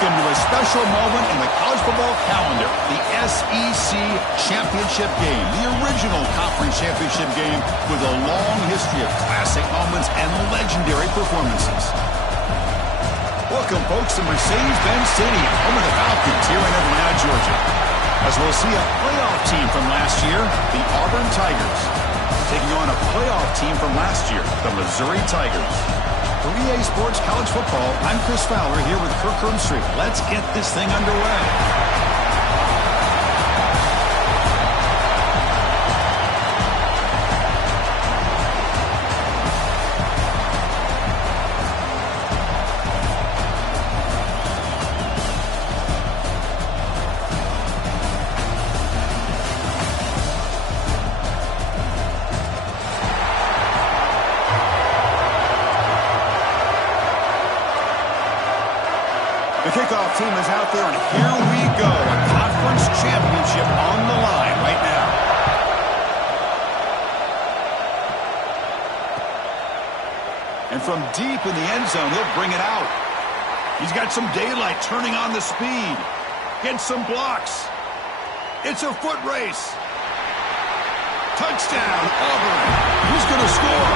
Welcome to a special moment in the college football calendar, the SEC Championship Game, the original conference championship game with a long history of classic moments and legendary performances. Welcome, folks, to Mercedes-Benz Stadium, home of the Falcons here in Atlanta, Georgia. As we'll see a playoff team from last year, the Auburn Tigers, taking on a playoff team from last year, the Missouri Tigers. For EA Sports College Football, I'm Chris Fowler here with Kirk Herbstreit. Let's get this thing underway. The kickoff team is out there, and here we go. A conference championship on the line right now. And from deep in the end zone, he'll bring it out. He's got some daylight, turning on the speed. Gets some blocks. It's a foot race. Touchdown, Auburn. Who's going to score?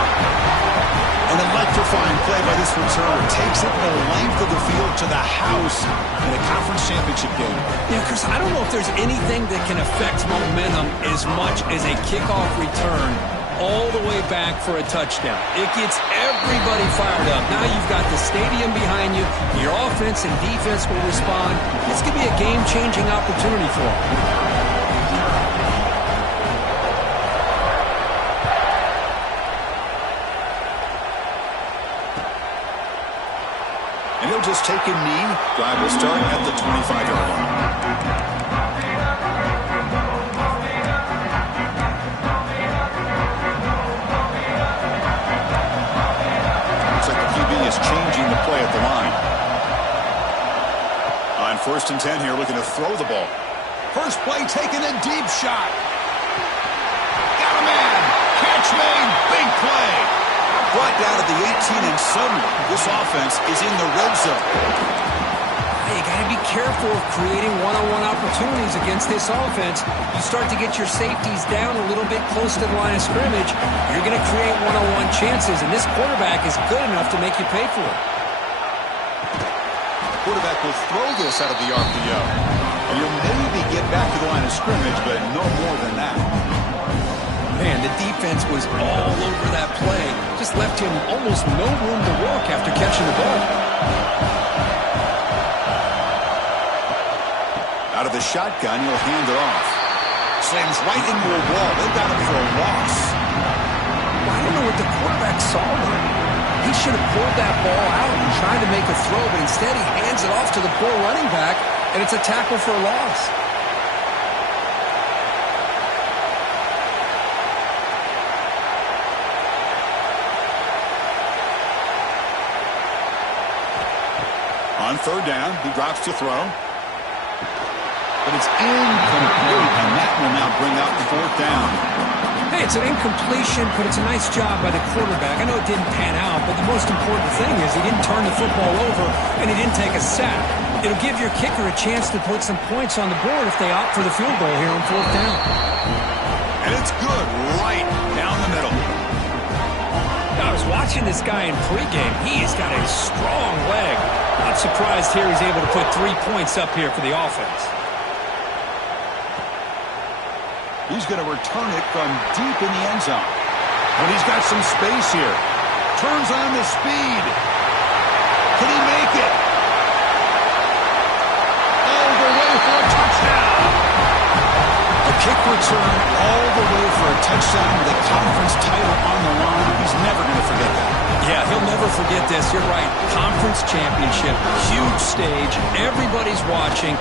An electrifying play by this return takes it the length of the field to the house in a conference championship game. Yeah, Chris, I don't know if there's anything that can affect momentum as much as a kickoff return all the way back for a touchdown. It gets everybody fired up. Now you've got the stadium behind you. Your offense and defense will respond. This could be a game-changing opportunity for them. And he'll just take a knee. Drive will start at the 25-yard line. Looks like the QB is changing the play at the line. On 1st and 10 here, looking to throw the ball. First play taken, a deep shot. Got a man. Catch made. Big play. Brought down at the 18, and suddenly this offense is in the red zone. Hey, you got to be careful of creating one-on-one opportunities against this offense. You start to get your safeties down a little bit close to the line of scrimmage, you're going to create one-on-one chances, and this quarterback is good enough to make you pay for it. The quarterback will throw this out of the RPO, and you'll maybe get back to the line of scrimmage, but no more than that. Man, the defense was all over that play. Just left him almost no room to work after catching the ball. Out of the shotgun, he'll hand it off. Slams right into a wall. They got him for a loss. Well, I don't know what the quarterback saw there. He should have pulled that ball out and tried to make a throw, but instead he hands it off to the poor running back, and it's a tackle for a loss. On 3rd down, he drops to throw. But it's incomplete, and that will now bring up 4th down. Hey, it's an incompletion, but it's a nice job by the quarterback. I know it didn't pan out, but the most important thing is he didn't turn the football over, and he didn't take a sack. It'll give your kicker a chance to put some points on the board if they opt for the field goal here on 4th down. And it's good right down the middle. I was watching this guy in pregame. He has got a strong leg. Not surprised here he's able to put 3 points up here for the offense. He's going to return it from deep in the end zone. But he's got some space here. Turns on the speed. Can he make it? All the way for a touchdown. A kick return all the way for a touchdown with a conference title on the line. He's never going to forget that. Yeah, he'll never forget this. You're right. Conference championship, huge stage. Everybody's watching.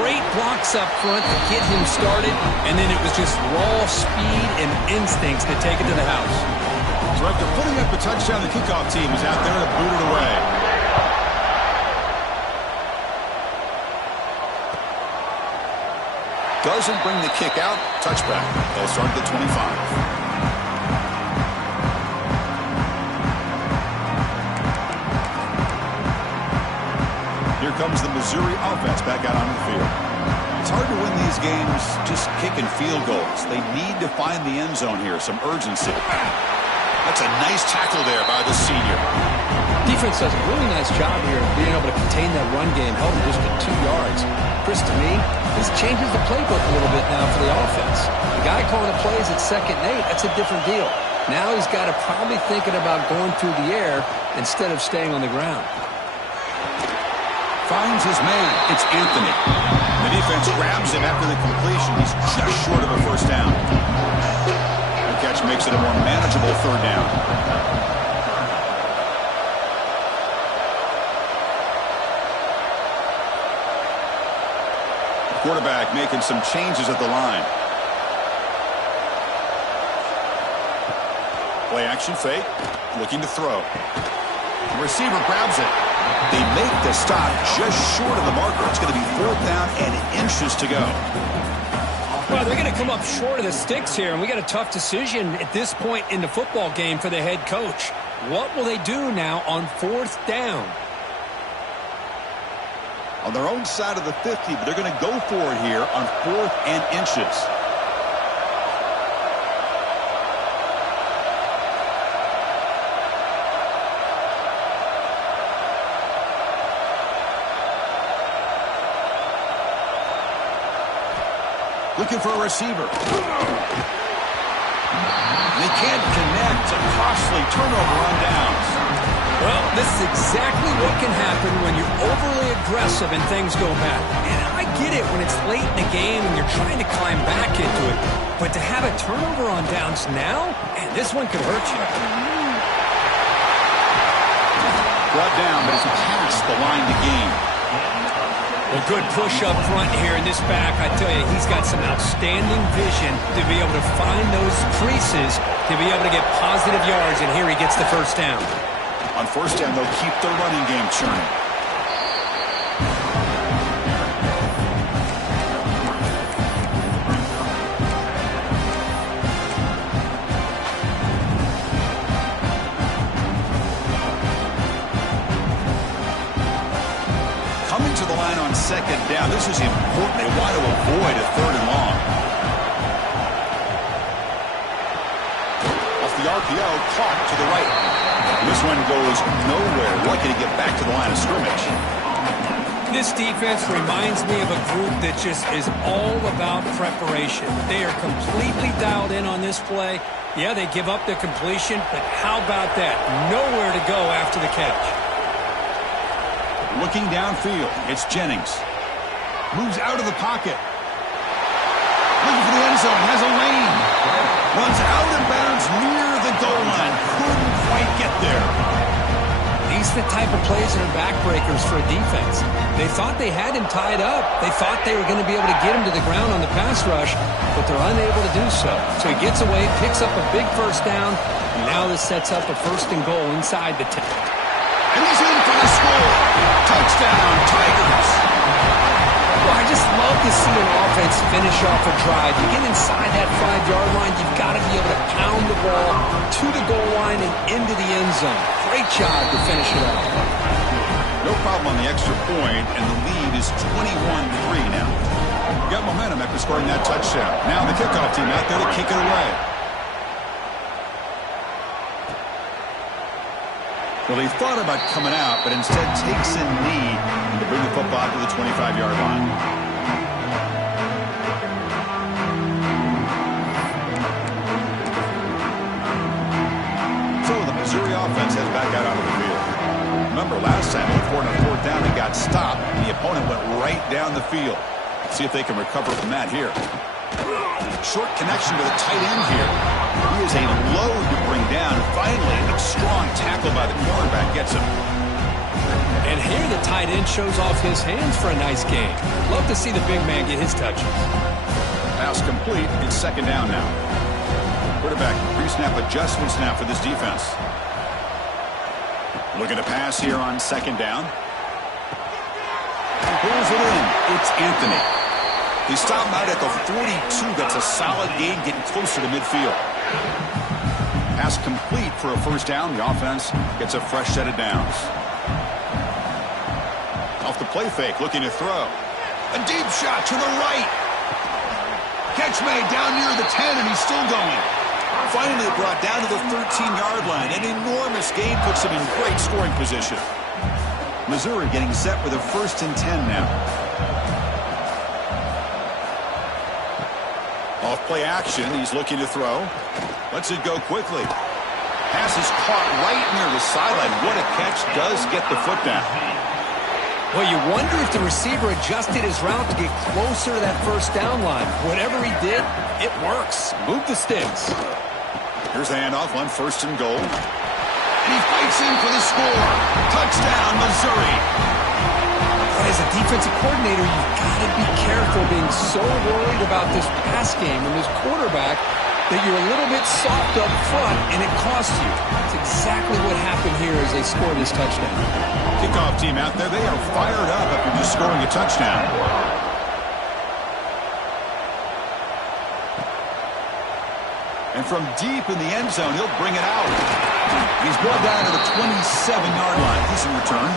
Great blocks up front to get him started, and then it was just raw speed and instincts to take it to the house. So after putting up a touchdown, the kickoff team is out there to boot it away. Doesn't bring the kick out. Touchback. They'll start at the 25. Here comes the Missouri offense back out onto the field. It's hard to win these games just kicking field goals. They need to find the end zone here, some urgency. That's a nice tackle there by the senior. Defense does a really nice job here of being able to contain that run game, held him just to 2 yards. Chris, to me, this changes the playbook a little bit now for the offense. The guy calling the plays at 2nd and 8, that's a different deal. Now he's got to probably thinking about going through the air instead of staying on the ground. Finds his man. It's Anthony. The defense grabs him after the completion. He's just short of a first down. The catch makes it a more manageable 3rd down. Quarterback making some changes at the line. Play action fake. Looking to throw. The receiver grabs it. They make the stop just short of the marker. It's going to be 4th down and inches to go. Well, they're going to come up short of the sticks here, and we got a tough decision at this point in the football game for the head coach. What will they do now on 4th down? On their own side of the 50, but they're going to go for it here on 4th and inches. Looking for a receiver. They can't connect. A costly turnover on downs. Well, this is exactly what can happen when you're overly aggressive and things go bad. And I get it when it's late in the game and you're trying to climb back into it. But to have a turnover on downs now, man, this one could hurt you. Brought down, but it's past the line to gain. Well, good push up front here in this back. I tell you, he's got some outstanding vision to be able to find those creases, to be able to get positive yards, and here he gets the first down. On 1st down, they'll keep their running game churning. Coming to the line on 2nd down. This is important. They want to avoid a 3rd and long. Off the RPO, caught to the right. This one goes nowhere. Lucky to get back to the line of scrimmage. This defense reminds me of a group that just is all about preparation. They are completely dialed in on this play. Yeah, they give up the completion, but how about that? Nowhere to go after the catch. Looking downfield, it's Jennings. Moves out of the pocket. Looking for the end zone, has a lane. Runs out of bounds near the goal line. Couldn't quite get there. These are the type of plays that are backbreakers for a defense. They thought they had him tied up. They thought they were going to be able to get him to the ground on the pass rush, but they're unable to do so. So he gets away, picks up a big first down, and now this sets up a 1st and goal inside the 10. And he's in for the score. Touchdown, Tigers. Well, I just love to see an offense finish off a drive. You get inside that 5-yard line, you've got to be able to pound the ball to the goal line and into the end zone. Great job to finish it off. No problem on the extra point, and the lead is 21-3 now. Got momentum after scoring that touchdown. Now the kickoff team out there to kick it away. Well, he thought about coming out, but instead takes a knee to bring the football to the 25-yard line. So the Missouri offense heads back out onto the field. Remember, last time before on 4th down, he got stopped. The opponent went right down the field. See if they can recover from that here. Short connection to the tight end here. He is a load to bring down. Finally, a strong tackle by the cornerback gets him. And here the tight end shows off his hands for a nice game. Love to see the big man get his touches. Pass complete. It's 2nd down now. Quarterback pre-snap adjustments now for this defense. Looking to pass here on 2nd down. Pulls it in. It's Anthony. He stopped out at the 42. That's a solid gain, getting closer to midfield. Pass complete for a 1st down. The offense gets a fresh set of downs. Off the play fake, looking to throw. A deep shot to the right. Catch made down near the 10, and he's still going. Finally brought down to the 13-yard line. An enormous gain puts him in great scoring position. Missouri getting set with a 1st and 10 now. Off play action, he's looking to throw. Lets it go quickly. Pass is caught right near the sideline. What a catch. Does get the foot down. Well, you wonder if the receiver adjusted his route to get closer to that 1st down line. Whatever he did, it works. Move the sticks. Here's the handoff on 1st and goal. And he fights in for the score. Touchdown, Missouri. But as a defensive coordinator, you've got to be careful being so worried about this pass game and this quarterback that you're a little bit soft up front, and it costs you. That's exactly what happened here as they scored this touchdown. Kickoff team out there, they are fired up after just scoring a touchdown. And from deep in the end zone, he'll bring it out. He's brought down to the 27-yard line. Decent return.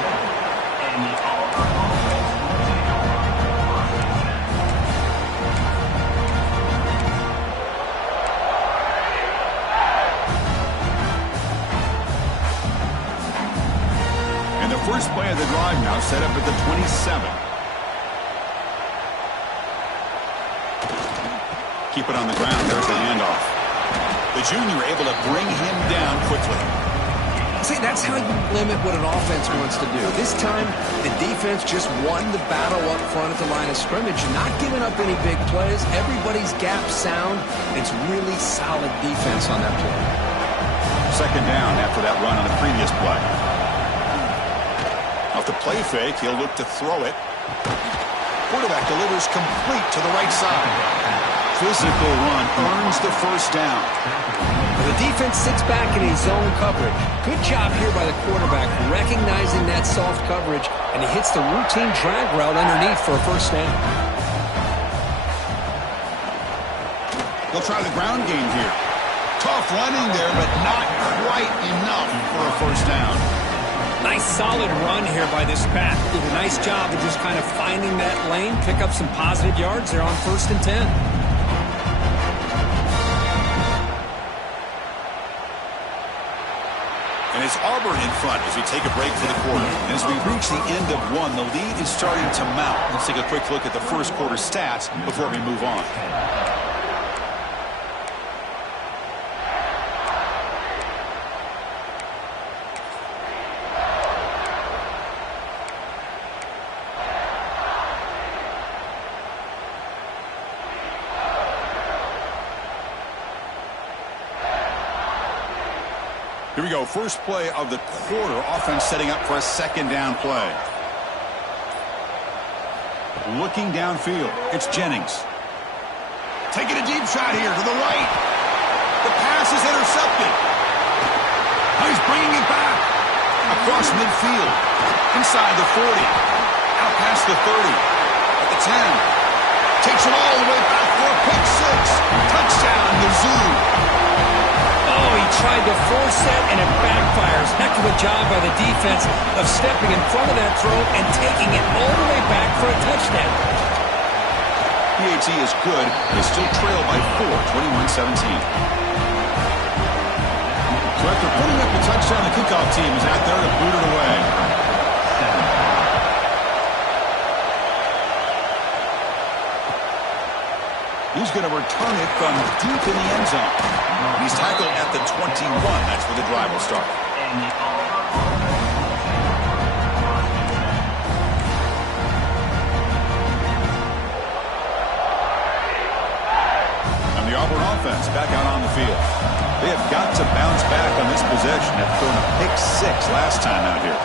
And the first play of the drive now set up at the 27. Keep it on the ground. There's the handoff. The junior able to bring him down quickly. See, that's how you limit what an offense wants to do. This time, the defense just won the battle up front at the line of scrimmage, not giving up any big plays. Everybody's gap sound. It's really solid defense on that play. 2nd down after that run on the previous play. Off the play fake, he'll look to throw it. Quarterback delivers complete to the right side. Physical run earns the 1st down. The defense sits back in his zone coverage. Good job here by the quarterback recognizing that soft coverage, and he hits the routine drag route underneath for a 1st down. They'll try the ground game here. Tough running there, but not quite enough for a 1st down. Nice solid run here by this back. Did a nice job of just kind of finding that lane, pick up some positive yards there on 1st and 10. And it's Auburn in front as we take a break for the quarter. And as we reach the end of one, the lead is starting to mount. Let's take a quick look at the 1st quarter stats before we move on. Here we go. First play of the quarter. Offense setting up for a 2nd down play. Looking downfield. It's Jennings. Taking a deep shot here to the right. The pass is intercepted. Now he's bringing it back. Across midfield. Inside the 40. Out past the 30. At the 10. Takes it all the way back for a pick 6. Touchdown, Mizzou. Oh, he tried to force that, and it backfires. Heck of a job by the defense of stepping in front of that throw and taking it all the way back for a touchdown. PAT is good. They still trail by 4, 21-17. So after putting up the touchdown, the kickoff team is out there to boot it away. He's going to return it from deep in the end zone. He's tackled at the 21. That's where the drive will start. And the Auburn offense back out on the field. They have got to bounce back on this possession. They've thrown a pick 6 last time out here.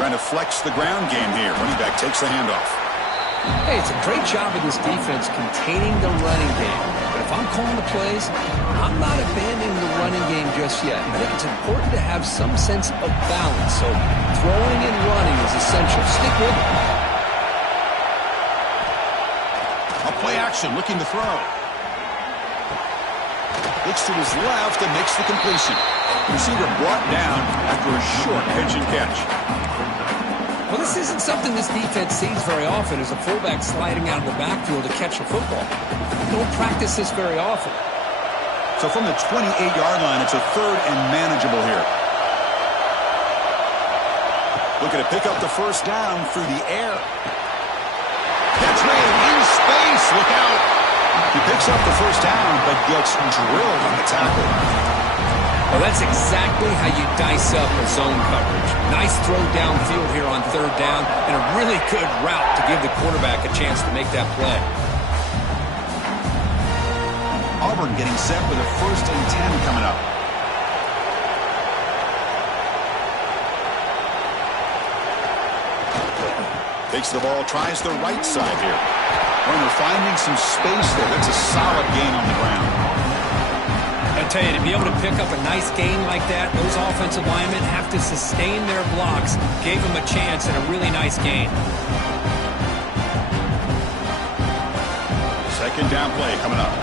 Trying to flex the ground game here. Running back takes the handoff. Hey, it's a great job of this defense containing the running game. But if I'm calling the plays, I'm not abandoning the running game just yet. I think it's important to have some sense of balance. So throwing and running is essential. Stick with it. A play action, looking to throw. Looks to his left and makes the completion. Receiver brought down after a short pitch and catch. Well, this isn't something this defense sees very often, as a fullback sliding out of the backfield to catch a football. They don't practice this very often. So from the 28-yard line, it's a third and manageable here. Looking to pick up the first down through the air. Catch made in space. Look out. He picks up the first down, but gets drilled on the tackle. Well, that's exactly how you dice up a zone coverage. Nice throw downfield here on third down, and a really good route to give the quarterback a chance to make that play. Auburn getting set with a 1st and 10 coming up. Takes the ball, tries the right side here. Runner finding some space there. That's a solid gain on the ground. I tell you, to be able to pick up a nice gain like that, those offensive linemen have to sustain their blocks. Gave them a chance and a really nice gain. Second down play coming up.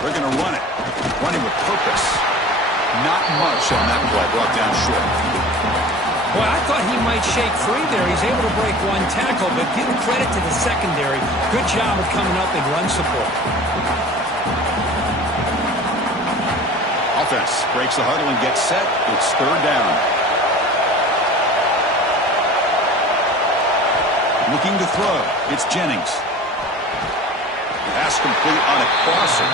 They're going to run it. Running with purpose. Not much on that play. Brought down short. Well, I thought he might shake free there. He's able to break one tackle, but give credit to the secondary. Good job of coming up in run support. Offense breaks the huddle and gets set. It's third down. Looking to throw. It's Jennings. Pass complete on a crosser.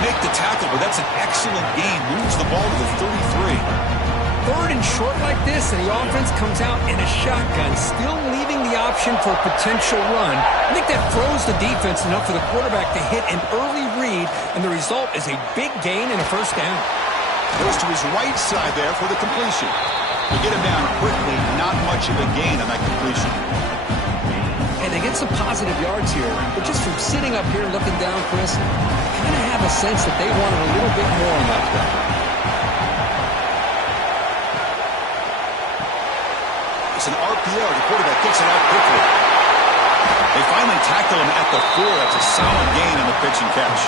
They make the tackle, but that's an excellent gain. Moves the ball to the 33. Third and short like this, and the offense comes out in a shotgun, still leaving the option for a potential run. I think that throws the defense enough for the quarterback to hit an early read, and the result is a big gain and a first down. Goes to his right side there for the completion. They get him down quickly, not much of a gain on that completion. And they get some positive yards here, but just from sitting up here looking down, Chris, I kind of have a sense that they wanted a little bit more on that play. It's an RPO. The quarterback gets it out quickly. They finally tackle him at the 4. That's a solid gain on the pitch and catch.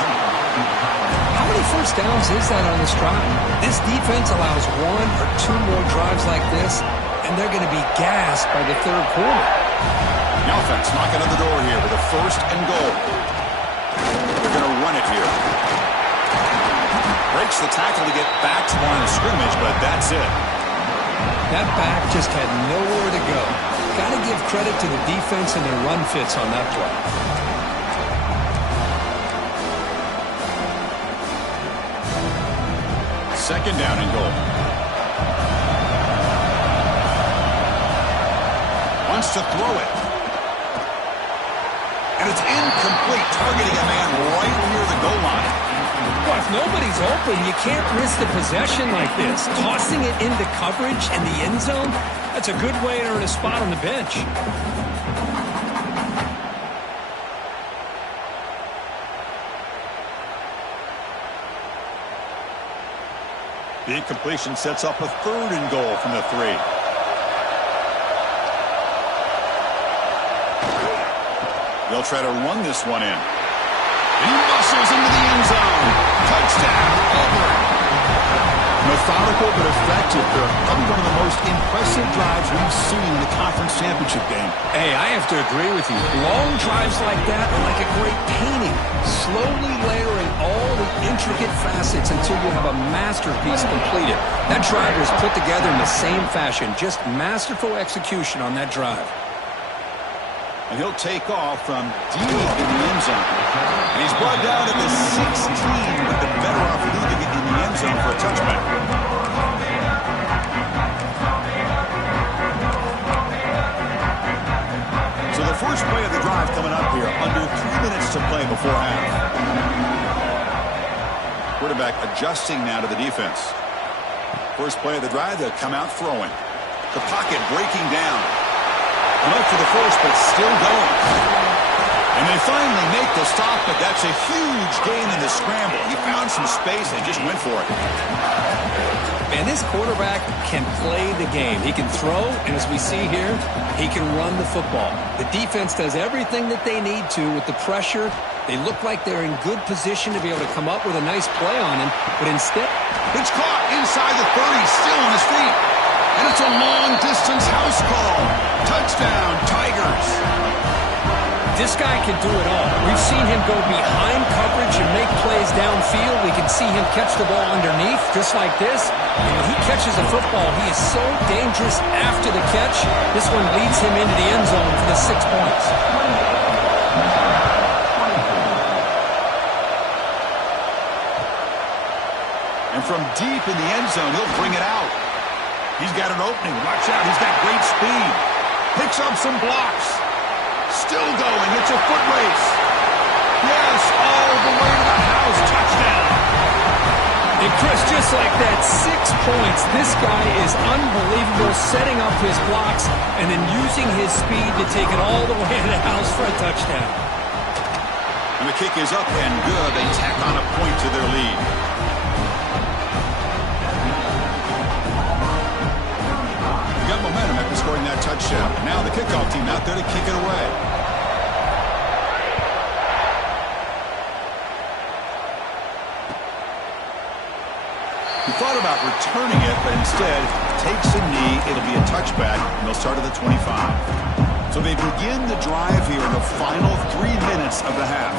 How many first downs is that on this drive? This defense allows 1 or 2 more drives like this, and they're going to be gassed by the third quarter. The offense knocking on the door here with a 1st and goal. They're going to run it here. Breaks the tackle to get back to the line of scrimmage, but that's it. That back just had nowhere to go. Got to give credit to the defense and their run fits on that play. Second down and goal. Wants to throw it. And it's incomplete, targeting a man right near the goal line. Well, if nobody's open, you can't risk the possession like this. Tossing it into coverage in the end zone, that's a good way to earn a spot on the bench. The incompletion sets up a 3rd and goal from the 3. They'll try to run this one in. And he muscles into the end zone. Touchdown, Auburn. Methodical but effective. They're probably one of the most impressive drives we've seen in the conference championship game. Hey, I have to agree with you. Long drives like that are like a great painting. Slowly layering all the intricate facets until you have a masterpiece completed. That drive was put together in the same fashion. Just masterful execution on that drive. And he'll take off from deep in the end zone. And he's brought down at the 16, but the better off leaving it in the end zone for a touchback. So the first play of the drive coming up here, under 3 minutes to play before half. Quarterback adjusting now to the defense. First play of the drive, they'll come out throwing. The pocket breaking down. Up for the first, but still going. And they finally make the stop, but that's a huge gain in the scramble. He found some space and just went for it. Man, this quarterback can play the game. He can throw, and as we see here, he can run the football. The defense does everything that they need to with the pressure. They look like they're in good position to be able to come up with a nice play on him, but instead It's caught inside the 30, still on his feet. And it's a long-distance house call. Touchdown, Tigers. This guy can do it all. We've seen him go behind coverage and make plays downfield. We can see him catch the ball underneath, just like this. And when he catches a football, he is so dangerous after the catch. This one leads him into the end zone for the 6 points. And from deep in the end zone, he'll bring it out. He's got an opening. Watch out. He's got great speed. Picks up some blocks. Still going. It's a foot race. Yes, all the way to the house. Touchdown. And Chris, just like that, 6 points. This guy is unbelievable, setting up his blocks and then using his speed to take it all the way to the house for a touchdown. And the kick is up and good. They tack on a point to their lead. Got momentum after scoring that touchdown. Now the kickoff team out there to kick it away. He thought about returning it, but instead takes a knee. It'll be a touchback, and they'll start at the 25. So they begin the drive here in the final 3 minutes of the half.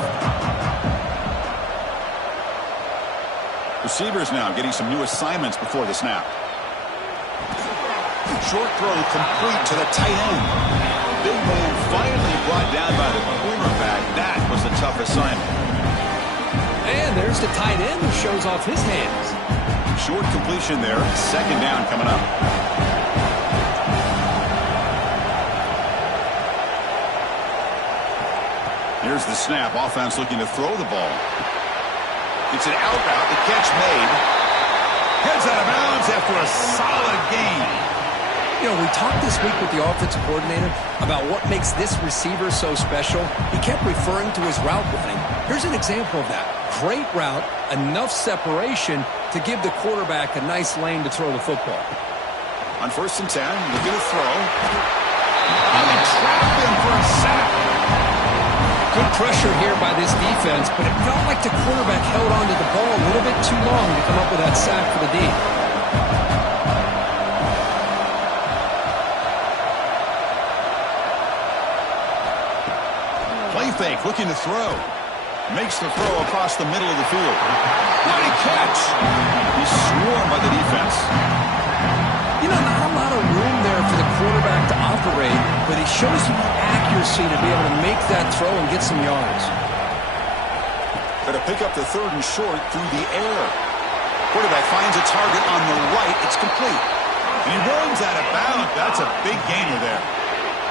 Receivers now getting some new assignments before the snap. Short throw complete to the tight end. Big man finally brought down by the cornerback. That was a tough assignment. And there's the tight end who shows off his hands. Short completion there. Second down coming up. Here's the snap. Offense looking to throw the ball. It's an out route. The catch made. Heads out of bounds after a solid game. You know, we talked this week with the offensive coordinator about what makes this receiver so special. He kept referring to his route running. Here's an example of that. Great route, enough separation to give the quarterback a nice lane to throw the football. On 1st and 10, looking to throw. And they trap him for a sack. Good pressure here by this defense, but it felt like the quarterback held onto the ball a little bit too long to come up with that sack for the D. Play fake, looking to throw. Makes the throw across the middle of the field. Mighty catch. He's swarmed by the defense. You know, not a lot of room there for the quarterback to operate, but he shows you the accuracy to be able to make that throw and get some yards. Got to pick up the 3rd and short through the air. Quarterback finds a target on the right. It's complete. And he runs out of bounds. That's a big gainer there.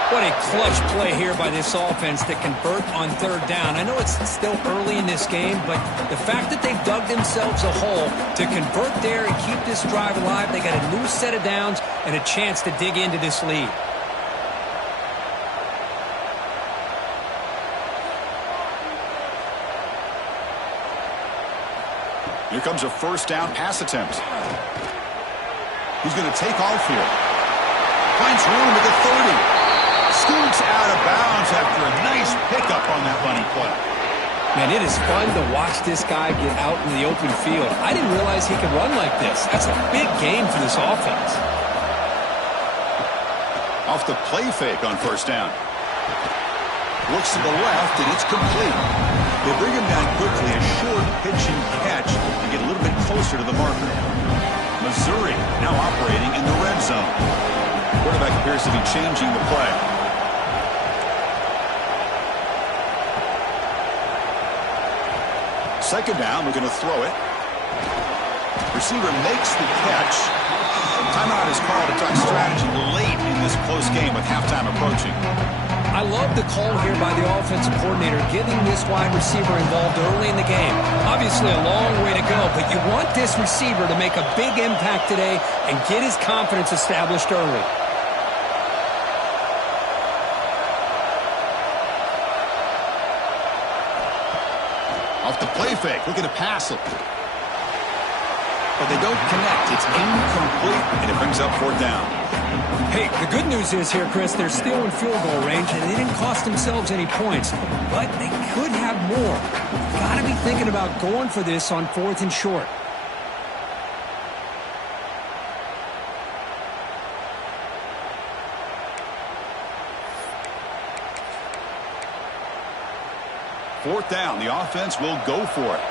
What a clutch play here by this offense to convert on 3rd down. I know it's still early in this game, but the fact that they've dug themselves a hole to convert there and keep this drive alive, they got a new set of downs and a chance to dig into this lead. Here comes a 1st down pass attempt. He's going to take off here. Finds room at the 30. Scoots out of bounds after a nice pickup on that running play. Man, it is fun to watch this guy get out in the open field. I didn't realize he could run like this. That's a big game for this offense. Off the play fake on 1st down. Looks to the left, and it's complete. They bring him down quickly, a short pitch and catch to get a little bit closer to the marker. Missouri now operating in the red zone. Quarterback appears to be changing the play. Second down, we're going to throw it. Receiver makes the catch. Timeout is called to talk strategy late in this close game with halftime approaching. I love the call here by the offensive coordinator, getting this wide receiver involved early in the game. Obviously a long way to go, but you want this receiver to make a big impact today and get his confidence established early. Off the play fake, looking to pass it. But they don't connect. It's incomplete, and it brings up 4th down. Hey, the good news is here, Chris, they're still in field goal range, and they didn't cost themselves any points. But they could have more. Got to be thinking about going for this on 4th and short. 4th down. The offense will go for it.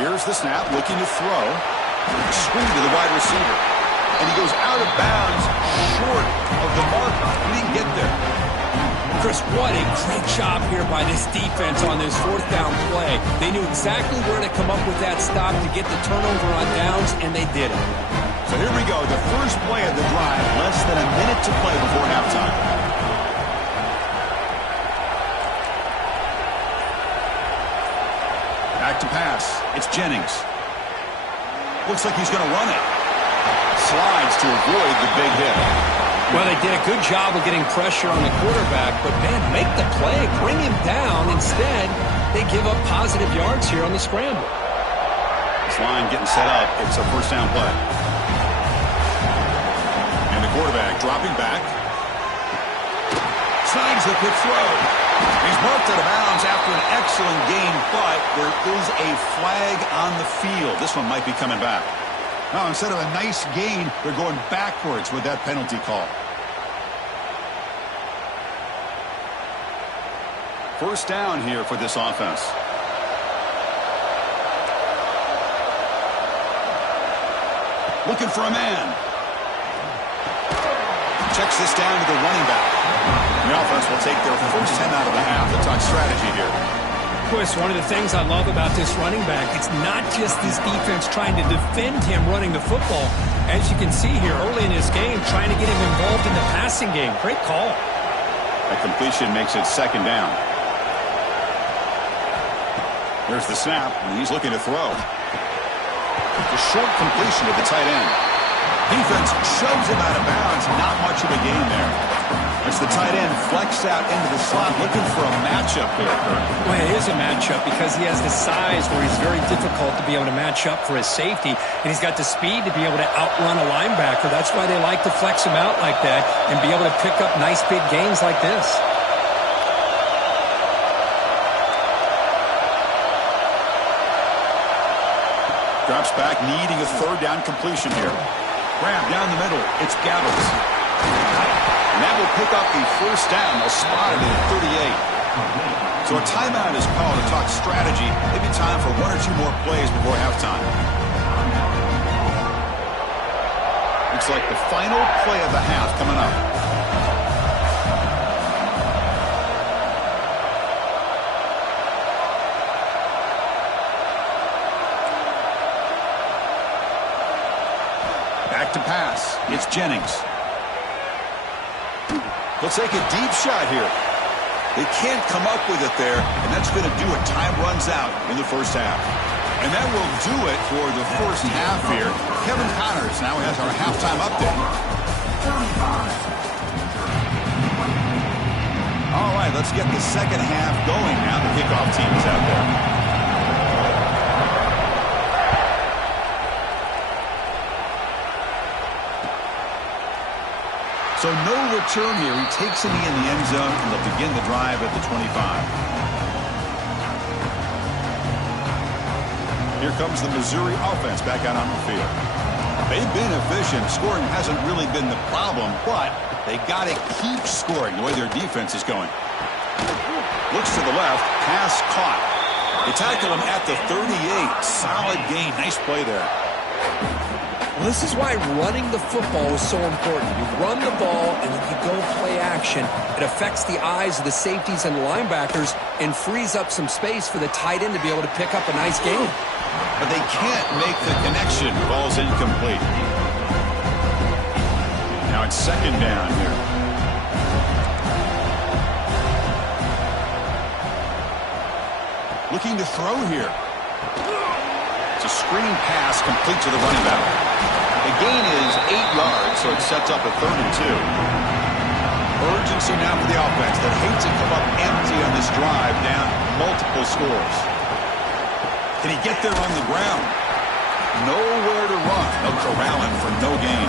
Here's the snap, looking to throw. Screen to the wide receiver. And he goes out of bounds, short of the mark. He didn't get there. Chris, what a great job here by this defense on this 4th down play. They knew exactly where to come up with that stop to get the turnover on downs, and they did it. So here we go, the first play of the drive, less than a minute to play before halftime. Back to pass. It's Jennings. Looks like he's going to run it. Slides to avoid the big hit. Well, they did a good job of getting pressure on the quarterback, but, man, make the play. Bring him down. Instead, they give up positive yards here on the scramble. This line getting set up. It's a first down play. And the quarterback dropping back. Snags the quick throw. He's marked out of bounds after an excellent game, but there is a flag on the field. This one might be coming back. Now, instead of a nice gain, they're going backwards with that penalty call. First down here for this offense. Looking for a man. Checks this down to the running back. The offense will take their first 10 out of the half. They'll talk strategy here. Chris, one of the things I love about this running back, it's not just this defense trying to defend him running the football. As you can see here early in this game, trying to get him involved in the passing game. Great call. That completion makes it second down. There's the snap, and he's looking to throw. The short completion to the tight end. Defense shoves him out of bounds. Not much of a gain there. As the tight end flexed out into the slot, looking for a matchup here. Well, it is a matchup because he has the size where he's very difficult to be able to match up for his safety, and he's got the speed to be able to outrun a linebacker. That's why they like to flex him out like that and be able to pick up nice big gains like this. Drops back, needing a third down completion here. Grab down the middle. It's Gabbers. And that will pick up the first down. They'll spot it at 38. So a timeout is called to talk strategy. Maybe time for one or two more plays before halftime. Looks like the final play of the half coming up. Back to pass. It's Jennings. He'll take a deep shot here. They can't come up with it there, and that's going to do it. Time runs out in the first half. And that will do it for the first half here. Kevin Connors now has our halftime update. All right, let's get the second half going now. The kickoff team is out there. So no return here. He takes it in the end zone, and they'll begin the drive at the 25. Here comes the Missouri offense back out on the field. They've been efficient. Scoring hasn't really been the problem, but they got to keep scoring the way their defense is going. Looks to the left. Pass caught. They tackle him at the 38. Solid gain. Nice play there. Well, this is why running the football is so important. You run the ball and then you go play action. It affects the eyes of the safeties and the linebackers and frees up some space for the tight end to be able to pick up a nice gain. But they can't make the connection. Ball's incomplete. Now it's second down here. Looking to throw here. It's a screen pass complete to the running back. The gain is 8 yards, so it sets up a 3rd and 2. Urgency now for the offense that hates to come up empty on this drive, down multiple scores. Can he get there on the ground? Nowhere to run. They'll corral him for no gain.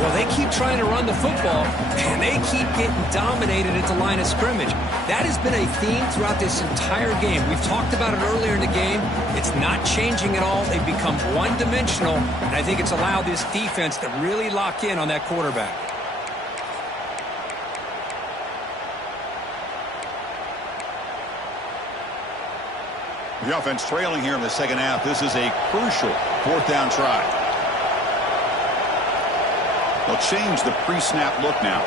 Well, they keep trying to run the football, and they keep getting dominated at the line of scrimmage. That has been a theme throughout this entire game. We've talked about it earlier in the game. It's not changing at all. They've become one-dimensional, and I think it's allowed this defense to really lock in on that quarterback. The offense trailing here in the second half. This is a crucial fourth down try. They'll change the pre-snap look now.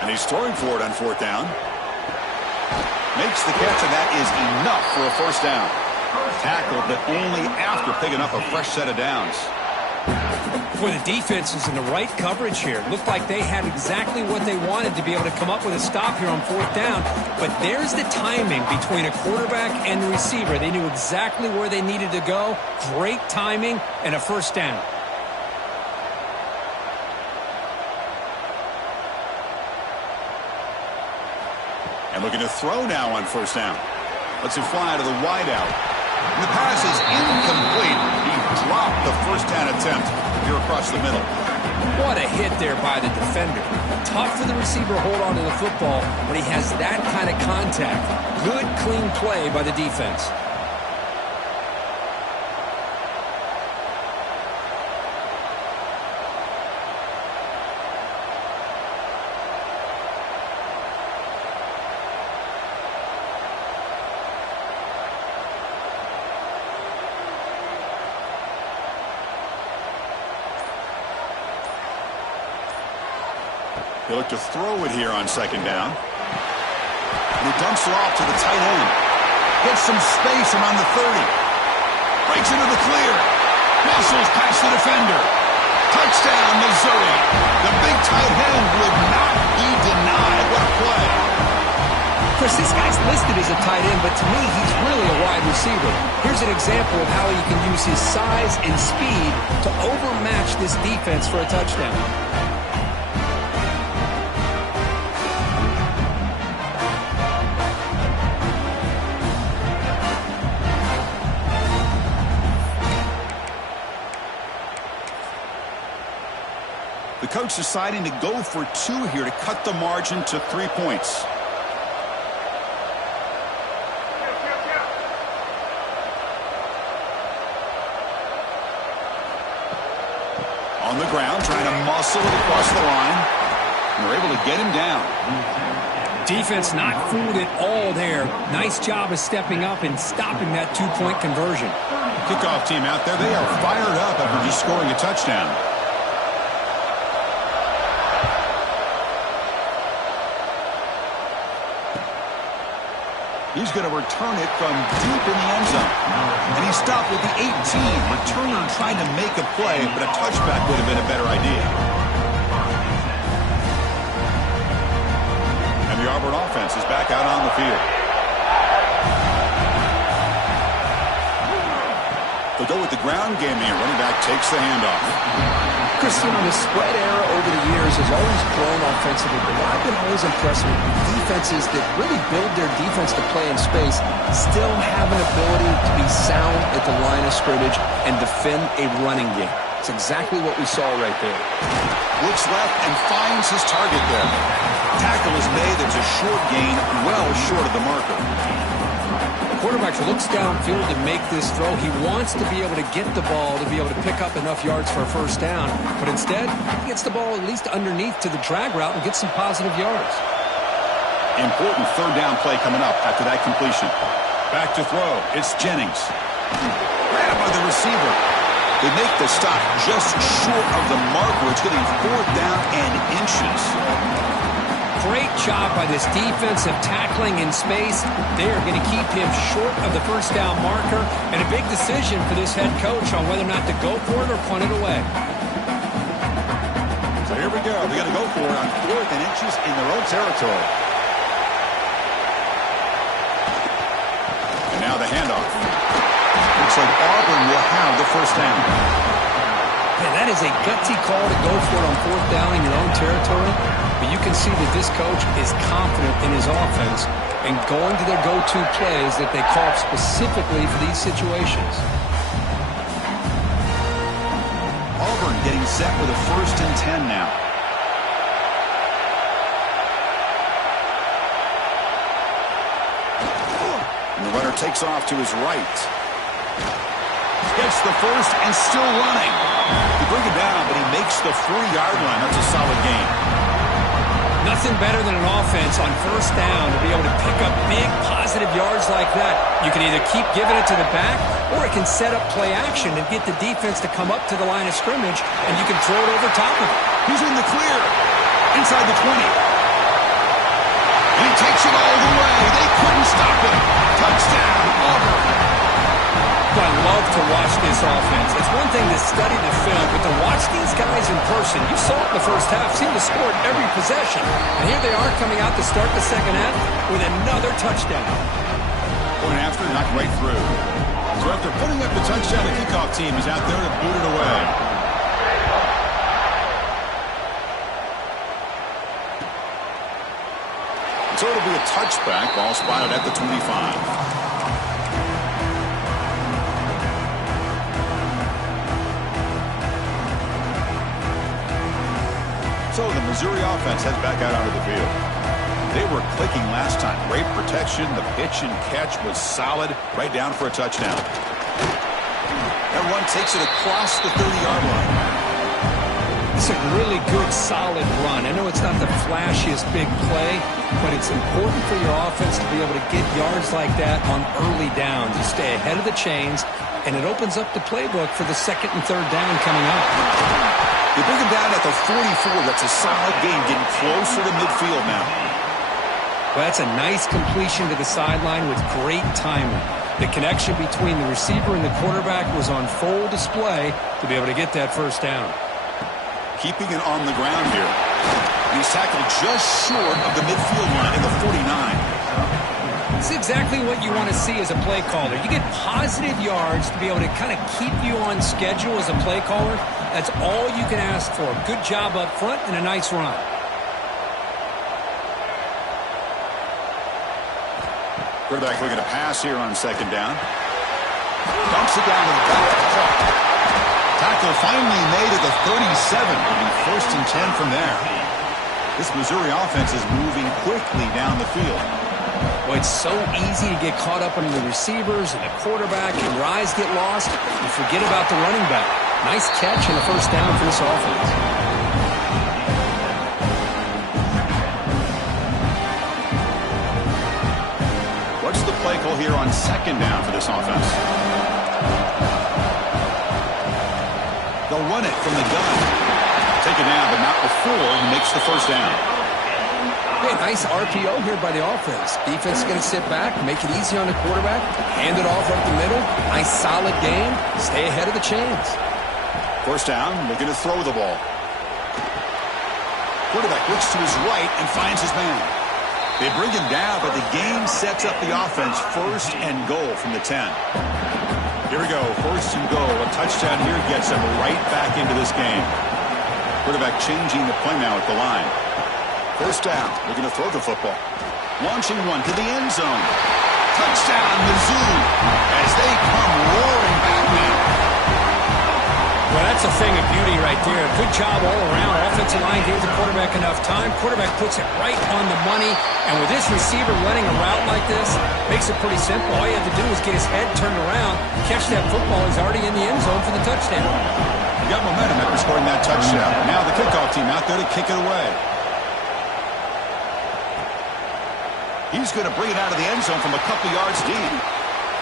And he's throwing for it on fourth down. Makes the catch, and that is enough for a first down. Tackled, but only after picking up a fresh set of downs. For the defense is in the right coverage here. Looked like they had exactly what they wanted to be able to come up with a stop here on fourth down. But there's the timing between a quarterback and the receiver. They knew exactly where they needed to go. Great timing and a first down. And looking to throw now on first down. Lets it fly to the wideout. And the pass is incomplete. He dropped the first down attempt here across the middle. What a hit there by the defender. Tough for the receiver to hold on to the football when he has that kind of contact. Good, clean play by the defense. They look to throw it here on second down. And he dumps it off to the tight end. Gets some space around the 30. Breaks into the clear. Muscles past the defender. Touchdown, Missouri. The big tight end would not be denied. What a play. Chris, this guy's listed as a tight end, but to me, he's really a wide receiver. Here's an example of how he can use his size and speed to overmatch this defense for a touchdown. The coach deciding to go for two here to cut the margin to 3 points. On the ground, trying to muscle it across the line. And they're able to get him down. Defense not fooled at all there. Nice job of stepping up and stopping that two-point conversion. Kickoff team out there, they are fired up after just scoring a touchdown. He's going to return it from deep in the end zone. And he stopped with the 18. Returner trying to make a play, but a touchback would have been a better idea. And the Auburn offense is back out on the field. They'll go with the ground game here. Running back takes the handoff. Christian, the spread era over the years has always grown offensively, but what I've been always impressed with defenses that really build their defense to play in space still have an ability to be sound at the line of scrimmage and defend a running game. It's exactly what we saw right there. Looks left and finds his target there. Tackle is made. It's a short gain, well short of the marker. Quarterback looks downfield to make this throw. He wants to be able to get the ball to be able to pick up enough yards for a first down. But instead, he gets the ball at least underneath to the drag route and gets some positive yards. Important third down play coming up after that completion. Back to throw. It's Jennings. Grabbed by the receiver. They make the stop just short of the marker. It's getting fourth down and inches. Great job by this defensive tackling in space. They are going to keep him short of the first down marker, and a big decision for this head coach on whether or not to go for it or punt it away. So here we go. They're going to go for it on fourth and inches in their own territory. And now the handoff. Looks like Auburn will have the first down. Man, that is a gutsy call to go for it on fourth down in your own territory. But you can see that this coach is confident in his offense and going to their go-to plays that they call specifically for these situations. Auburn getting set with a 1st and 10 now. And the runner takes off to his right. Gets the first and still running. They bring it down, but he makes the 4-yard line. That's a solid gain. Nothing better than an offense on first down to be able to pick up big positive yards like that. You can either keep giving it to the back, or it can set up play action and get the defense to come up to the line of scrimmage, and you can throw it over top of it. He's in the clear. Inside the 20. And he takes it all the way. They couldn't stop him. Touchdown, Auburn. I love to watch this offense. It's one thing to study the film, but to watch these guys in person, you saw it in the first half, seemed to score at every possession. And here they are coming out to start the second half with another touchdown. Point after, knocked right through. So after putting up the touchdown, the kickoff team is out there to boot it away. So it'll be a touchback, ball spotted at the 25. So the Missouri offense heads back out onto the field. They were clicking last time. Great protection. The pitch and catch was solid. Right down for a touchdown. That run takes it across the 30-yard line. It's a really good, solid run. I know it's not the flashiest big play, but it's important for your offense to be able to get yards like that on early downs. You stay ahead of the chains, and it opens up the playbook for the 2nd and 3rd down coming up. They bring him down at the 44. That's a solid gain, getting closer to midfield now. Well, that's a nice completion to the sideline with great timing. The connection between the receiver and the quarterback was on full display to be able to get that first down. Keeping it on the ground here. And he's tackled just short of the midfield line in the 49. It's exactly what you want to see as a play caller. You get positive yards to be able to kind of keep you on schedule as a play caller. That's all you can ask for. Good job up front and a nice run. Quarterback looking to pass here on 2nd down. Dumps it down to the back of the truck. Tackle finally made at the 37. It'll be 1st and 10 from there. This Missouri offense is moving quickly down the field. Well, it's so easy to get caught up on the receivers and the quarterback, and your eyes get lost. You forget about the running back. Nice catch and a first down for this offense. What's the play call here on 2nd down for this offense? They'll run it from the gun. Take it down, but not before he makes the first down. Hey, nice RPO here by the offense. Defense is going to sit back, make it easy on the quarterback, hand it off up the middle. Nice solid game. Stay ahead of the chains. First down, looking to throw the ball. Quarterback looks to his right and finds his man. They bring him down, but the game sets up the offense. 1st and goal from the 10. Here we go, 1st and goal. A touchdown here gets him right back into this game. Quarterback changing the play now at the line. First down, looking to throw the football. Launching one to the end zone. Touchdown, Mizzou, as they come roaring back now. Well, that's a thing of beauty right there. Good job all around. Offensive line gave the quarterback enough time. Quarterback puts it right on the money. And with this receiver running a route like this, makes it pretty simple. All you have to do is get his head turned around, catch that football. He's already in the end zone for the touchdown. You got momentum after scoring that touchdown. Now the kickoff team out there to kick it away. He's going to bring it out of the end zone from a couple yards deep.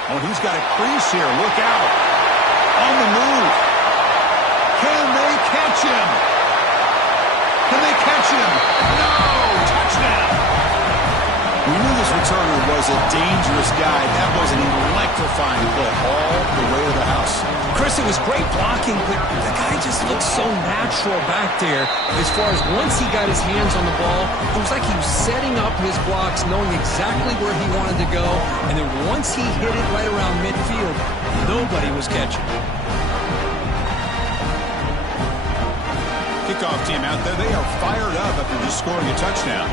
Oh, he's got a crease here. Look out. On the move. Can they catch him? Can they catch him? No! Touchdown! We knew this returner was a dangerous guy. That was an electrifying play all the way to the house. Chris, it was great blocking, but the guy just looked so natural back there. As far as once he got his hands on the ball, it was like he was setting up his blocks, knowing exactly where he wanted to go. And then once he hit it right around midfield, nobody was catching. kickoff team out there, they are fired up after just scoring a touchdown.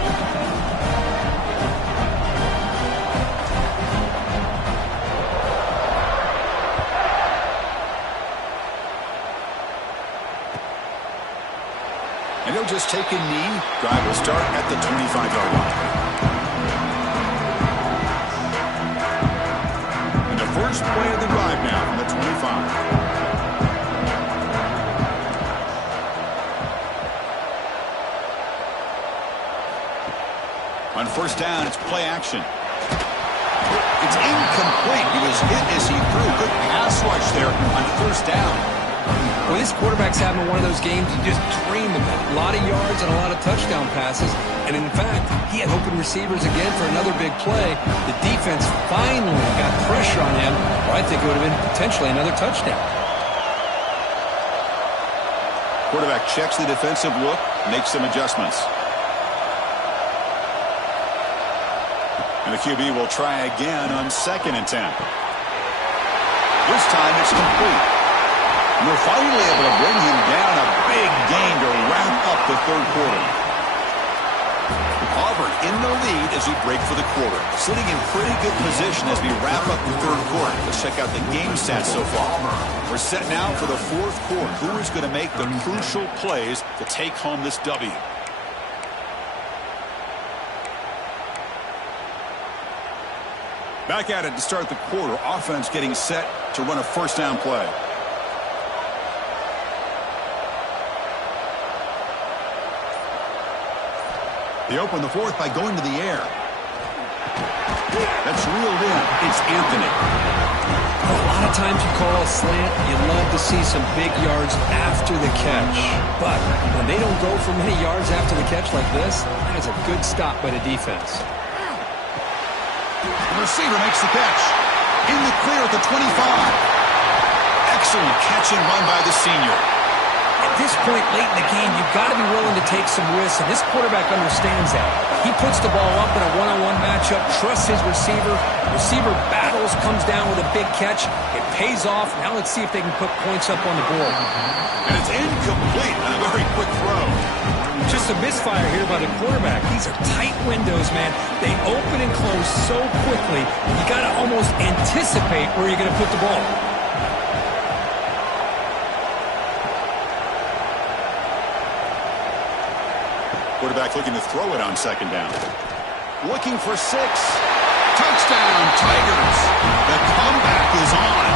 And he'll just take a knee. Drive will start at the 25-yard line. And the first play of the drive now from the 25. On first down, it's play action. It's incomplete. He was hit as he threw. Good pass rush there on first down. Well, this quarterback's having one of those games you just dream about. A lot of yards and a lot of touchdown passes. And in fact, he had open receivers again for another big play. The defense finally got pressure on him, or I think it would have been potentially another touchdown. Quarterback checks the defensive look, makes some adjustments. And the QB will try again on 2nd and 10. This time it's complete. And we're finally able to bring him down. A big gain to wrap up the third quarter. Auburn in the lead as we break for the quarter. Sitting in pretty good position as we wrap up the third quarter. Let's check out the game stats so far. We're set now for the fourth quarter. Who is going to make the crucial plays to take home this W? Back at it to start the quarter. Offense getting set to run a first down play. They open the fourth by going to the air. That's reeled in. It's Anthony. A lot of times you call a slant, you love to see some big yards after the catch. But when they don't go for many yards after the catch like this, that is a good stop by the defense. The receiver makes the catch. In the clear at the 25. Excellent catch and run by the senior. At this point late in the game, you've got to be willing to take some risks, and this quarterback understands that. He puts the ball up in a one-on-one matchup, trusts his receiver. Receiver battles, comes down with a big catch. It pays off. Now let's see if they can put points up on the board. And it's incomplete on a very quick throw. Just a misfire here by the quarterback. These are tight windows, man. They open and close so quickly, you got to almost anticipate where you're going to put the ball. Quarterback looking to throw it on 2nd down. Looking for 6. Touchdown, Tigers. The comeback is on.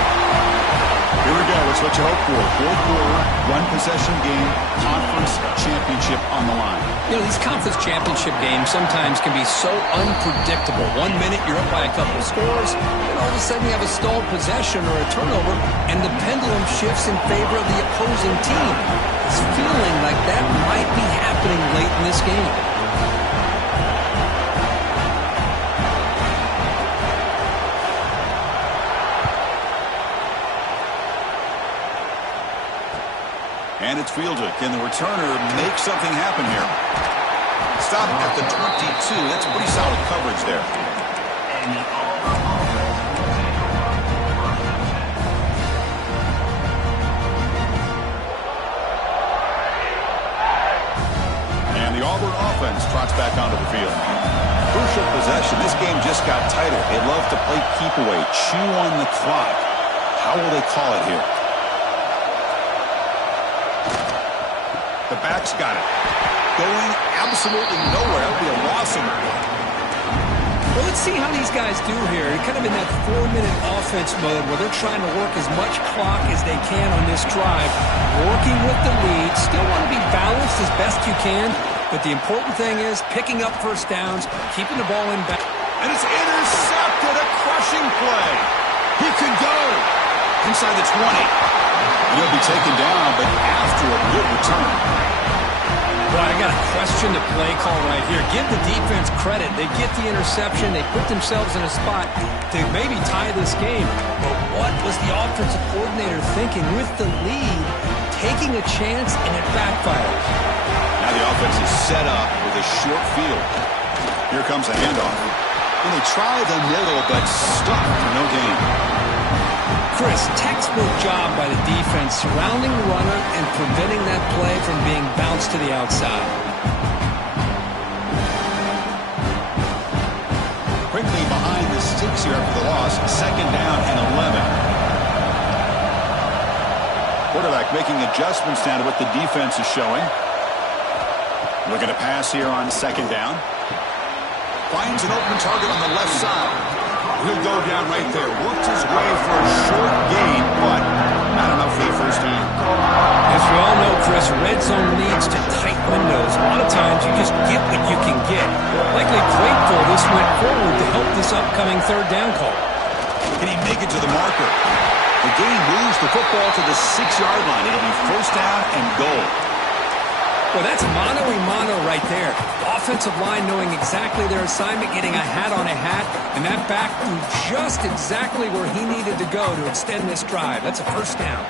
Here we go. It's what you hope for. Fourth quarter, one-possession game, conference championship on the line. You know, these conference championship games sometimes can be so unpredictable. 1 minute you're up by a couple of scores, and all of a sudden you have a stalled possession or a turnover, and the pendulum shifts in favor of the opposing team. It's feeling like that might be happening late in this game. And it's fielded. Can the returner make something happen here? Stop at the 22. That's pretty solid coverage there. And the Auburn offense trots back onto the field. Crucial possession. This game just got tighter. They love to play keep away, chew on the clock. How will they call it here? The back's got it. Going absolutely nowhere. That'll be a loss of it. Well, let's see how these guys do here. They're kind of in that 4-minute offense mode where they're trying to work as much clock as they can on this drive. Working with the lead. Still want to be balanced as best you can. But the important thing is picking up first downs, keeping the ball in back. And it's intercepted. A crushing play. He could go inside the 20. He'll be taken down, but after a good return. Well, I got to question the play call right here. Give the defense credit. They get the interception. They put themselves in a spot to maybe tie this game. But what was the offensive coordinator thinking with the lead, taking a chance, and it backfires? Now the offense is set up with a short field. Here comes a handoff. And they try the middle, but stuck for no gain. Chris, textbook job by the defense surrounding the runner and preventing that play from being bounced to the outside. Quickly behind the sticks here after the loss. 2nd down and 11. Quarterback making adjustments down to what the defense is showing. Looking to pass here on 2nd down. Finds an open target on the left side. He'll go down right there. Worked his way for a short gain, but not enough for the first down. As we all know, Chris, red zone leads to tight windows. A lot of times you just get what you can get. Likely grateful this went forward to help this upcoming 3rd down call. Can he make it to the marker? The gain moves the football to the 6-yard line. It'll be 1st down and goal. Well, that's mano-a-mano right there. The offensive line knowing exactly their assignment, getting a hat on a hat, and that back threw just exactly where he needed to go to extend this drive. That's a 1st down.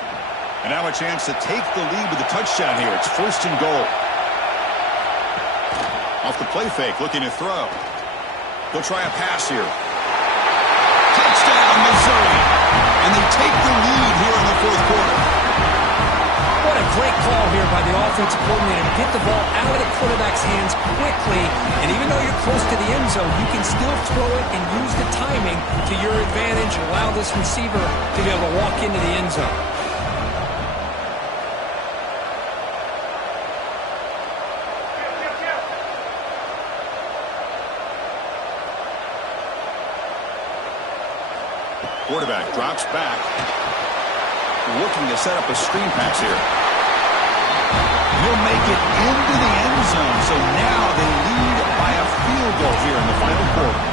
And now a chance to take the lead with a touchdown here. It's 1st and goal. Off the play fake, looking to throw. He'll try a pass here. Touchdown, Missouri! And they take the lead here in the 4th quarter. What a great call here by the offensive coordinator to get the ball out of the quarterback's hands quickly. And even though you're close to the end zone, you can still throw it and use the timing to your advantage and allow this receiver to be able to walk into the end zone. Quarterback drops back. Looking to set up a screen pass here. He'll make it into the end zone. So now they lead by a field goal here in the final quarter.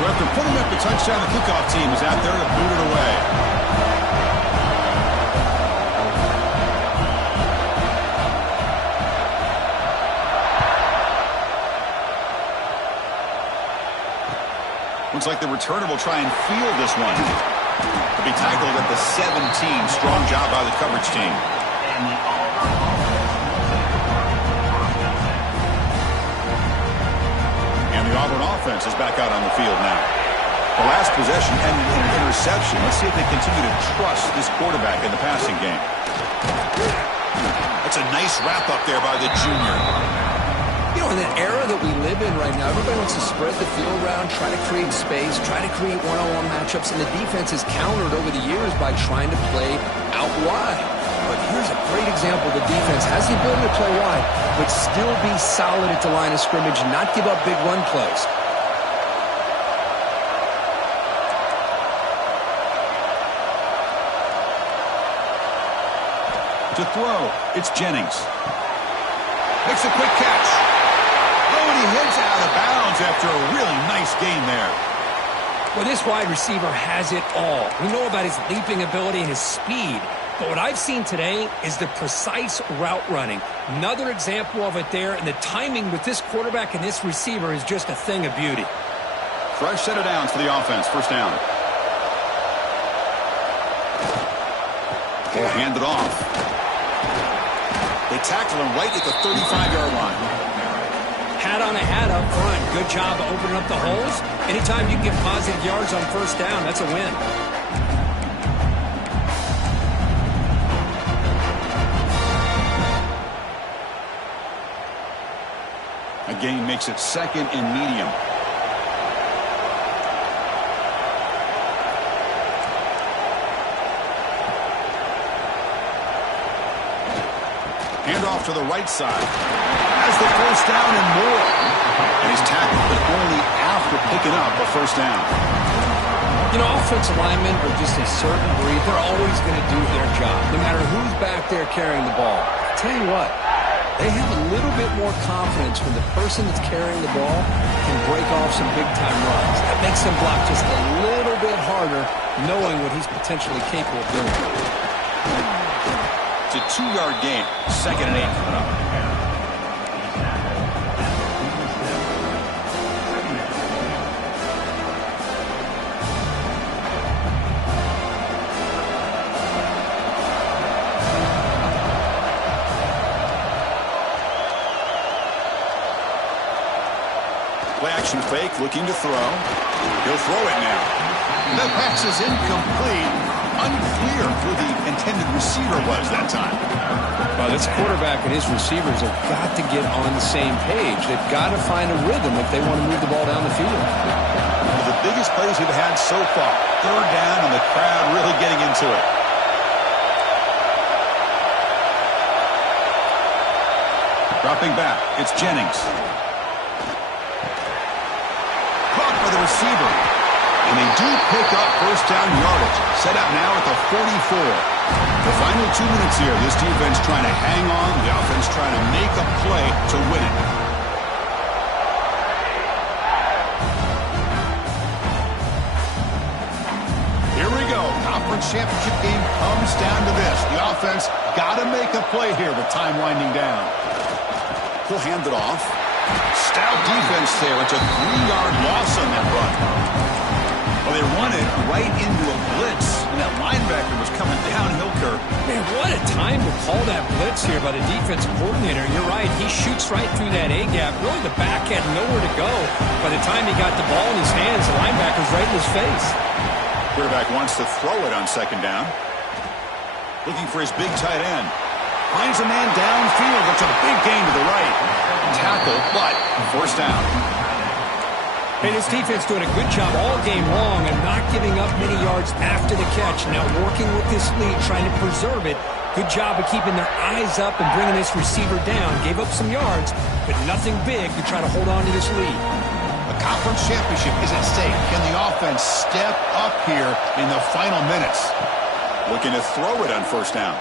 So after putting up the touchdown, the kickoff team is out there to boot it away. Looks like the returner will try and field this one. To be tackled at the 17. Strong job by the coverage team. And the Auburn offense is back out on the field now. The last possession ended in an interception. Let's see if they continue to trust this quarterback in the passing game. That's a nice wrap up there by the junior. You know, in the era that we live in right now, everybody wants to spread the field around, try to create space, try to create one-on-one matchups, and the defense has countered over the years by trying to play out wide. But here's a great example. The defense has the ability to play wide, but still be solid at the line of scrimmage, not give up big run plays. To throw, it's Jennings. Makes a quick catch. Oh, and he heads out of bounds after a really nice gain there. Well, this wide receiver has it all. We know about his leaping ability and his speed. But what I've seen today is the precise route running. Another example of it there, and the timing with this quarterback and this receiver is just a thing of beauty. Fresh set of downs for the offense. 1st down. They'll hand it off. They tackle him right at the 35-yard line. Hat on a hat up front. Good job of opening up the holes. Anytime you can get positive yards on 1st down, that's a win. A gain makes it 2nd and medium. Hand off to the right side. Has the 1st down and more. And he's tackled, but only after picking up a 1st down. You know, offensive linemen are just a certain breed. They're always going to do their job, no matter who's back there carrying the ball. I tell you what, they have a little bit more confidence when the person that's carrying the ball can break off some big-time runs. That makes them block just a little bit harder, knowing what he's potentially capable of doing. It's a 2-yard gain. 2nd and 8 coming up. Play action fake, looking to throw. He'll throw it now. The pass is incomplete. intended receiver was that time. Well, this quarterback and his receivers have got to get on the same page. They've got to find a rhythm if they want to move the ball down the field. One of the biggest plays we've had so far. Third down and the crowd really getting into it. Dropping back, it's Jennings. Caught by the receiver. And they do pick up first down yardage. Set up now at the 44. The final 2 minutes here. This defense trying to hang on. The offense trying to make a play to win it. Here we go. Conference championship game comes down to this. The offense got to make a play here with time winding down. He'll hand it off. Stout defense there. It's a 3-yard loss on that run. Well, they run it right into a blitz, and that linebacker was coming downhill curve. Man, what a time to call that blitz here by the defensive coordinator. You're right. He shoots right through that A-gap. Really, the back had nowhere to go. By the time he got the ball in his hands, the linebacker's right in his face. Quarterback wants to throw it on second down. Looking for his big tight end. Finds a man downfield. That's a big gain to the right. Tackle, but first down. And his defense doing a good job all game long and not giving up many yards after the catch. Now working with this lead, trying to preserve it. Good job of keeping their eyes up and bringing this receiver down. Gave up some yards, but nothing big to try to hold on to this lead. A conference championship is at stake. Can the offense step up here in the final minutes? Looking to throw it on first down.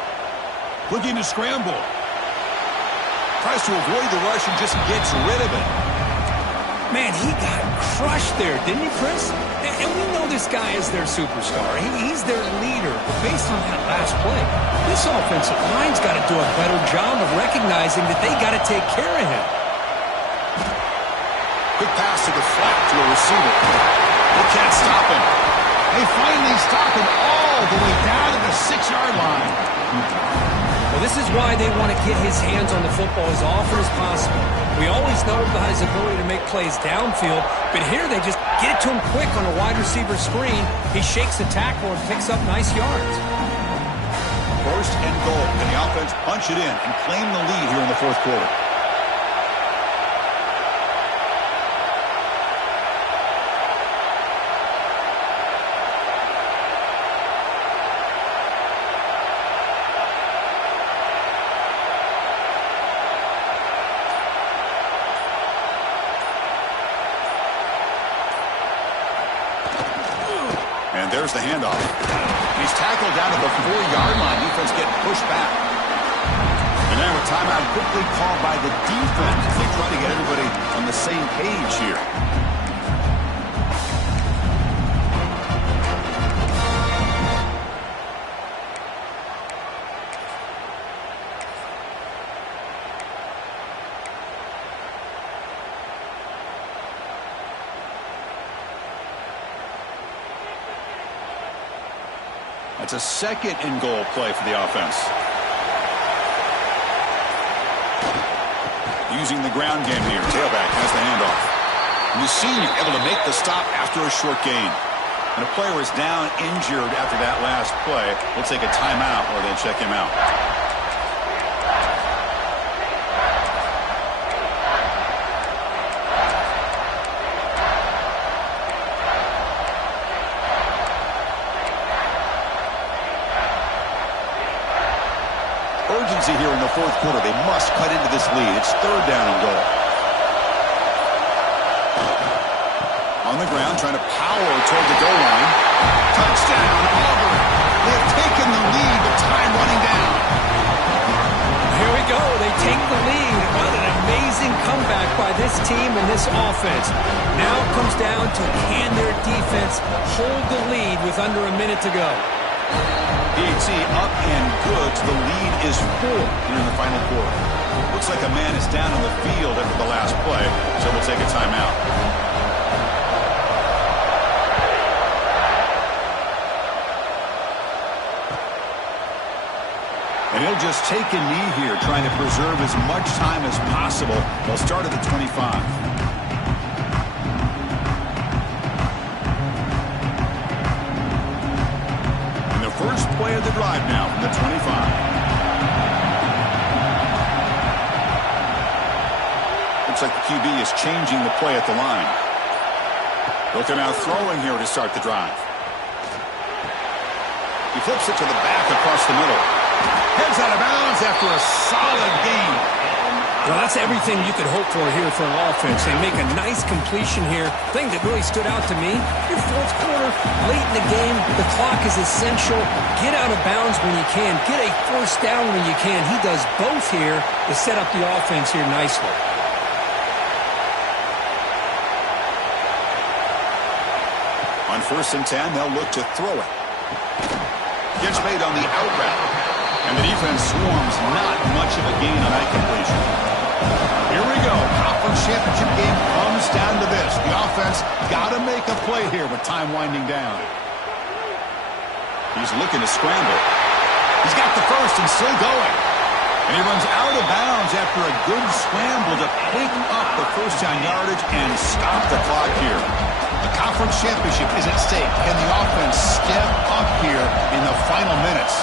Looking to scramble. Tries to avoid the rush and just gets rid of it. Man, he got crushed there, didn't he, Chris? And we know this guy is their superstar. He's their leader. But based on that last play, this offensive line's got to do a better job of recognizing that they got to take care of him. Quick pass to the flat to a receiver. They can't stop him. They finally stop him all the way down to the 6-yard line. Well, this is why they want to get his hands on the football as often as possible. We always know about his ability to make plays downfield, but here they just get it to him quick on a wide receiver screen. He shakes the tackle and picks up nice yards. First and goal. Can the offense punch it in and claim the lead here in the fourth quarter? And there's the handoff. He's tackled down at the 4-yard line. Defense getting pushed back. And now a timeout quickly called by the defense as they try to get everybody on the same page here. It's a second and goal play for the offense. Using the ground game here. Tailback has the handoff. And the senior able to make the stop after a short gain. And a player is down injured after that last play. We'll take a timeout or they'll check him out. Urgency here in the fourth quarter. They must cut into this lead. It's third down and goal. On the ground, trying to power toward the goal line. Touchdown, Auburn. They have taken the lead, but time running down. Here we go. They take the lead. What an amazing comeback by this team and this offense. Now it comes down to can their defense hold the lead with under a minute to go. DHC up and good. The lead is 4 here in the final quarter. Looks like a man is down on the field after the last play, so we'll take a timeout. And he'll just take a knee here, trying to preserve as much time as possible. They'll start at the 25. first play of the drive now from the 25. Looks like the QB is changing the play at the line. Looking out throwing here to start the drive. He flips it to the back across the middle. Heads out of bounds after a solid gain. Well, that's everything you could hope for here for an offense. They make a nice completion here. Thing that really stood out to me, your fourth quarter, late in the game, the clock is essential. Get out of bounds when you can. Get a first down when you can. He does both here to set up the offense here nicely. On 1st and 10, they'll look to throw it. Gets made on the out route. And the defense swarms, not much of a gain on that completion. Here we go. Conference championship game comes down to this. The offense got to make a play here with time winding down. He's looking to scramble. He's got the first and still going. And he runs out of bounds after a good scramble to pick up the first down yardage and stop the clock here. The conference championship is at stake. Can the offense step up here in the final minutes?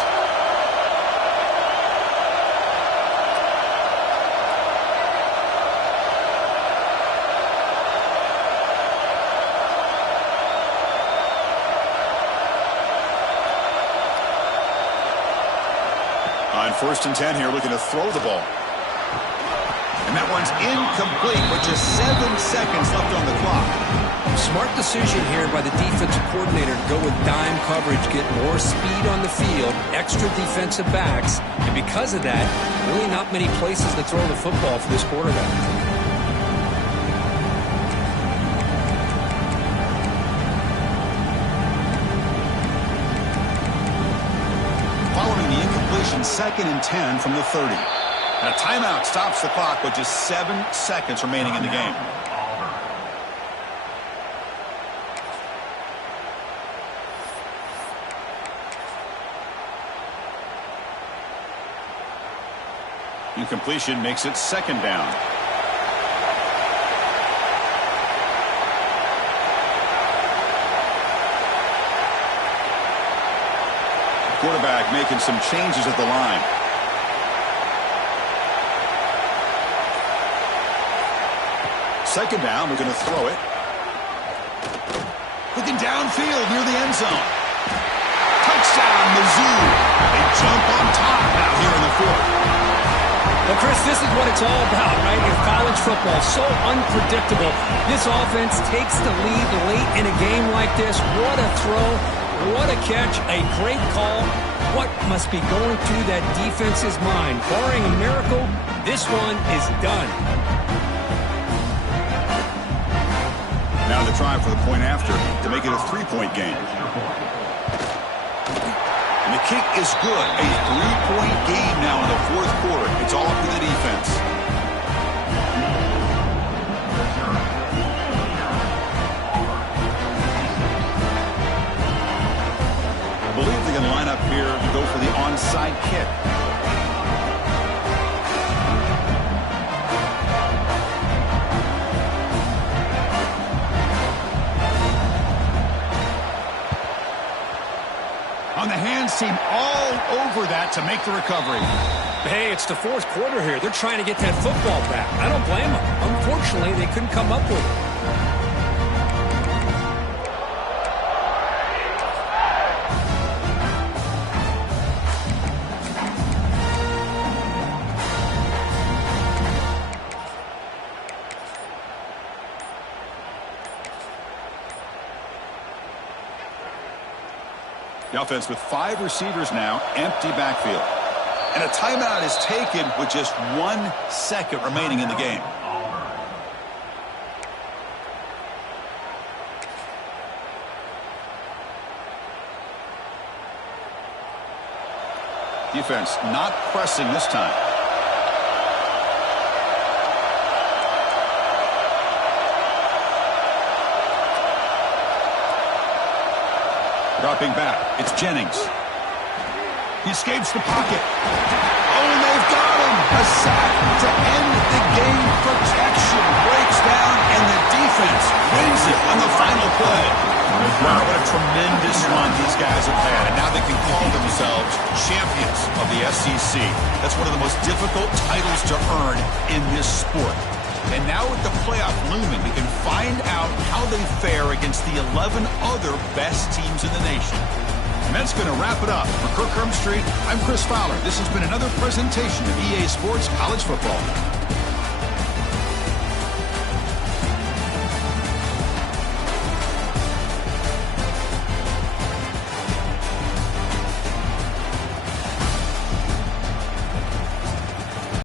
On 1st and 10 here, looking to throw the ball. And that one's incomplete with just 7 seconds left on the clock. Smart decision here by the defensive coordinator to go with dime coverage, get more speed on the field, extra defensive backs, and because of that, really not many places to throw the football for this quarterback. Following the incompletion, 2nd and 10 from the 30. And a timeout stops the clock with just 7 seconds remaining in the game. Incompletion makes it 2nd down. Quarterback making some changes at the line. Second down, we're going to throw it. Looking downfield near the end zone. Touchdown, Mizz. They jump on top now here in the 4th. Well, Chris, this is what it's all about, right? In college football, so unpredictable. This offense takes the lead late in a game like this. What a throw. What a catch. A great call. What must be going through that defense's mind? Barring a miracle, this one is done. Now the try for the point after to make it a 3-point game. And the kick is good. A 3-point game now in the 4th quarter. It's all up to the defense. I believe they're going to line up here to go for the onside kick. On the hands team all over that to make the recovery. Hey, it's the 4th quarter here. They're trying to get that football back. I don't blame them. Unfortunately, they couldn't come up with it. The offense with 5 receivers now, empty backfield. And a timeout is taken with just 1 second remaining in the game. Defense not pressing this time. Dropping back, it's Jennings. He escapes the pocket. Oh, and they've got him. A sack to end the game. Protection breaks down, and the defense wins it on the final play. Wow, what a tremendous run these guys have had. And now they can call themselves SEC. That's one of the most difficult titles to earn in this sport. And now with the playoff looming, we can find out how they fare against the 11 other best teams in the nation. And that's going to wrap it up. For Kirk Street, I'm Chris Fowler. This has been another presentation of EA Sports College Football.